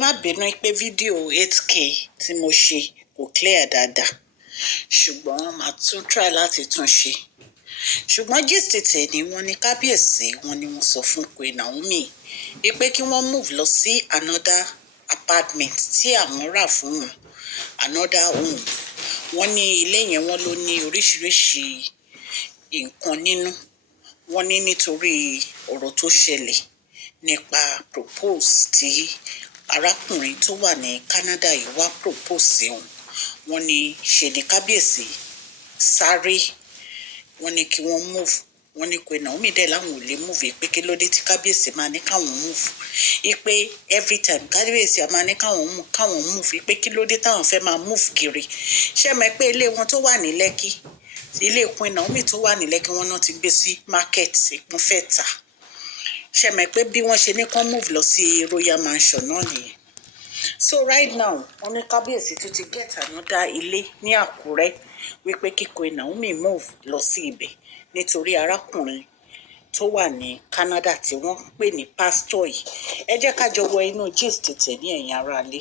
má bínú pé fídíò 8k tí mo ṣe kò clear dáadáa ṣùgbọ́n màá tún try láti tún ṣe ṣùgbọ́n gist tèmi wọ́n ní kábíyèsí wọ́n ní wọ́n sọ fún Queen Naomi pé kí wọ́n move lọ sí another apartment tí àwọn rà fún wọn another home wọ́n ní ilé yẹn wọ́n ló ní oríṣiríṣi nǹkan nínú wọ́n ní nítorí ọ̀rọ̀ tó ṣẹlẹ̀ nípa propose tí arákùnrin tó wà ní Canada yìí wá propose sí wọn wọ́n ní ṣe ní kábíyèsí sáré wọ́n ní kí wọ́n move wọ́n ní Queen Naomi dẹ̀ láwọn ò lè move pé kí ló dé tí kábíyèsí máa ní káwọn move pé every time kábíyèsí máa ní káwọn move pé kí ló dé táwọn fẹ́ máa move kiri ṣé mọ̀ pé ilé wọn tó wà ní Lẹ́kì ilé Queen Naomi tó wà ní Lẹ́kì wọn náà ti gbé sí market ìpín fẹ́ tà ṣé mọ̀ pé bí wọ́n ṣe ní kán move lọ sí Royal Mansion náà nìyẹn so right now wọ́n ní kábíyèsí tó ti get another ilé ní Àkúrẹ́ wípé kí Queen Naomi move lọ sí ibẹ̀ nítorí arákùnrin tó wà ní Canada tí wọ́n pè ní pásítọ̀ yìí ẹ jẹ́ ká jọ wọ inú gist tẹ̀ ní ẹ̀yin aráalé.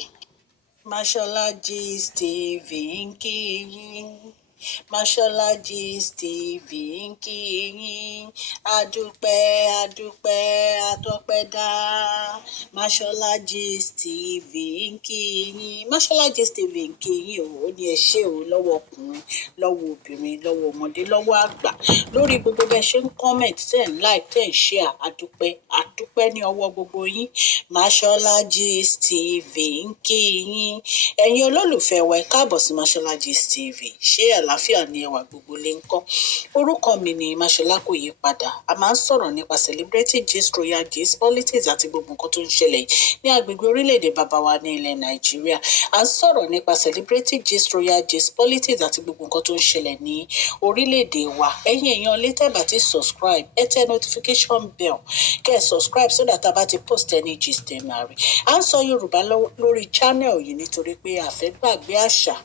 Mashola Gist TV ń kí yín Mashola Gist TV ń kí yín adúpẹ́ adúpẹ́ atọ́pẹ́dá Mashola Gist TV ń kí yín Mashola Gist TV ń kí yín ó ní ẹ ṣé o lọ́wọ́ ọkùnrin lọ́wọ́ obìnrin lọ́wọ́ ọmọdé lọ́wọ́ àgbà lórí gbogbo bẹ́ẹ̀ ṣe ń comment tẹ̀ ń like tẹ̀ ń share adúpẹ́ ní ọwọ́ gbogbo yín Mashola Gist TV ń kí yín ẹ̀yin olólùfẹ́ wa ẹ káàbọ̀ sí Mashola Gist TV ṣé àlàáfíà ni ẹwà gbogbo lè ń kọ́ orúkọ mi ni Mashola kò yí padà a máa ń sọ̀rọ̀ nípa celebrity gist royal gist politics àti gbogbo nǹkan tó ń ṣẹlẹ̀ ní agbègbè orílẹ̀-èdè bàbá wa ní ilẹ̀ Nàìjíríà a ń sọ̀rọ̀ nípa celebrity gist royal gist politics àti gbogbo nǹkan tó ń ṣẹlẹ̀ ní orílẹ̀-èdè wa ẹ̀yin èèyàn lè tẹ́ bá ti subscribe ẹ tẹ notification bell kẹ́ ẹ subscribe so that a bá ti post any gist ẹ máa rí à ń sọ Yorùbá lórí channel yìí nítorí pé a fẹ́ gbàgbé àṣà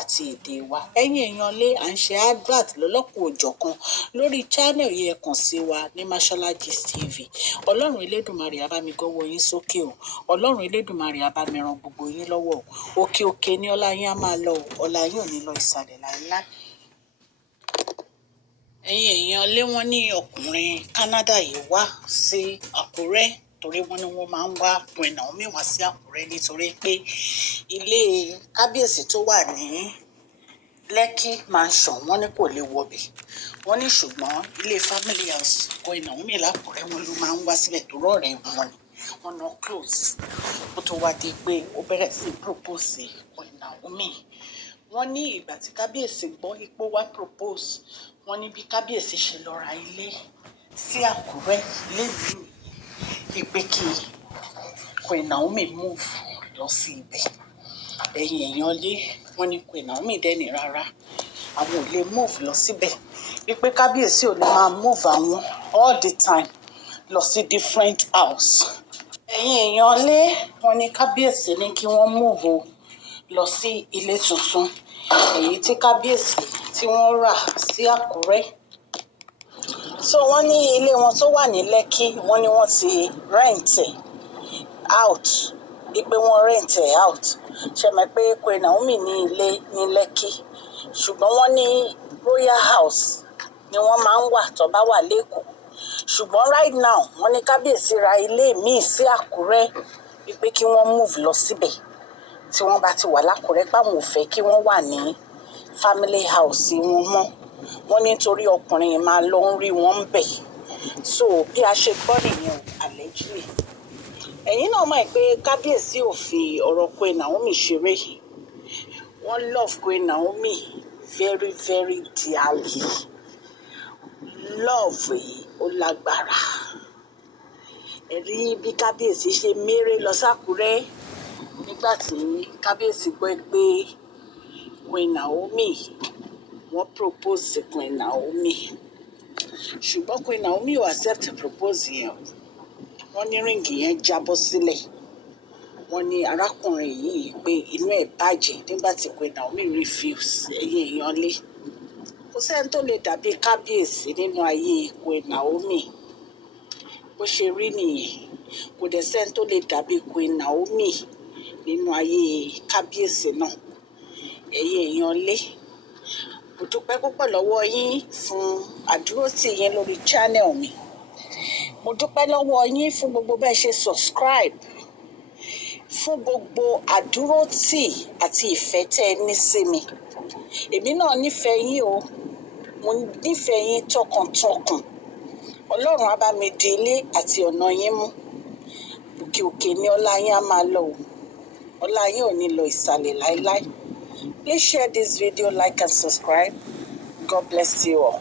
àti èdè wa ẹ̀yin èèyàn lé à ń ṣe advert lọ́lọ́kùn òjọ̀kan lórí channel yìí ẹ kàn sí wa ní Mashola Gist TV ọlọ́run elédùnmarè á bá mi gọ́wọ́ yín sókè o ọlọ́run elédùnmarè á bá mi ran gbogbo yín lọ́wọ́ o òkè òkè ní ọlá yín á máa lọ o ọlá yín ò ní lọ ìsàlẹ̀ láéláé. ẹ̀yin èèyàn lé wọn ní ọkùnrin Canada yìí wá sí Àkúrẹ́ torí wọ́n ní wọ́n máa ń wá Queen Naomi wá sí Àkúrẹ́ nítorí pé ilé kábíyèsí tó wà ní Lẹ́kì mansion wọ́n ní kò lè wọbẹ̀ wọ́n ní ṣùgbọ́n ilé family house Queen Naomi l'Àkúrẹ́ wọn ló máa ń wá síbẹ̀ tó rọ̀rẹ́ wọn ni wọ́n náà close ó tó wá di pé ó bẹ̀rẹ̀ sí propose Queen Naomi wọ́n ní ìgbà tí kábíyèsí gbọ́ ipò wá propose wọ́n ní bí kábíyèsí ṣe lọ ra ilé sí Àkúrẹ́ lẹ́yìn ìpè kí Queen Naomi move lọ sí ibẹ̀ ẹ̀yin èèyàn lé wọ́n ní Queen Naomi dẹ́ni rárá àwọn ò lè move lọ síbẹ̀ wípé kábíyèsí ò lè máa move àwọn all the time lọ sí different house ẹ̀yin èèyàn lé wọ́n ní kábíyèsí ní kí wọ́n move o lọ sí ilé tuntun èyí tí kábíyèsí tí wọ́n rà sí Àkúrẹ́ so wọ́n ní ilé wọn tó wà ní Lẹ́kì wọ́n ní wọ́n ti rent out wípé wọ́n rent out ṣe mọ̀ pé Queen Naomi ní ilé ní Lẹ́kì ṣùgbọ́n wọ́n ní royal house ni wọ́n máa ń wà tó bá wà lẹ́kọ̀ọ́ ṣùgbọ́n right now wọ́n ní kábíyèsí ra ilé míì sí Àkúrẹ́ wípé kí wọ́n move lọ síbẹ̀ tí wọ́n bá ti wà l'Àkúrẹ́ páwọn ò fẹ́ kí wọ́n wà ní family house wọn mọ́ wọ́n nítorí ọkùnrin yìí máa lọ ń rí wọn ń bẹ̀ so bí a ṣe gbọ́ nìyẹn allegedly ẹ̀yin náà mọ̀ pé kábíyèsí ò fi ọ̀rọ̀ Queen Naomi ṣeré wọ́n love Queen Naomi very very dearly love yìí ó lágbára ẹ̀rí bí kábíyèsí ṣe mérè lọ s'Àkúrẹ́ nígbà tí kábíyèsí gbọ́ pé Queen Naomi wọ́n propose Queen Naomi ṣùgbọ́n Queen Naomi ò accept propose yẹn wọ́n ní ríǹgì yẹn jábọ́ sílẹ̀ wọ́n ní arákùnrin yìí pé inú ẹ̀ bàjẹ́ nígbà tí Queen Naomi refuse ẹ̀yin èèyàn lé kò sẹ́ni tó lè dàbí kábíyèsí nínú ayé Queen Naomi bó ṣe rí nìyẹn kò dẹ̀ sẹ́ni tó lè dàbí Queen Naomi nínú ayé kábíyèsí náà. Ẹ̀yin èèyàn lé, mo dúpẹ́ púpọ̀ lọ́wọ́ yín fún àdúrótì yín lórí channel mi. Mo dúpẹ́ lọ́wọ́ yín fún gbogbo bẹ́ẹ̀ ṣe subscribe, fún gbogbo àdúrótì àti ìfẹ́ tẹ́ ẹ ní sí mi. Èmi náà nífẹ̀ẹ́ yín o, mo nífẹ̀ẹ́ yín tọkàntọkàn. Ọlọ́run á bá mi di ilé àti ọ̀nà yín mú. Òkè òkè ni ọlá yín á máa lọ o. Ọlá yín ò ní lọ ìsàlẹ̀ láéláé. Please share this video, like and subscribe. God bless you all.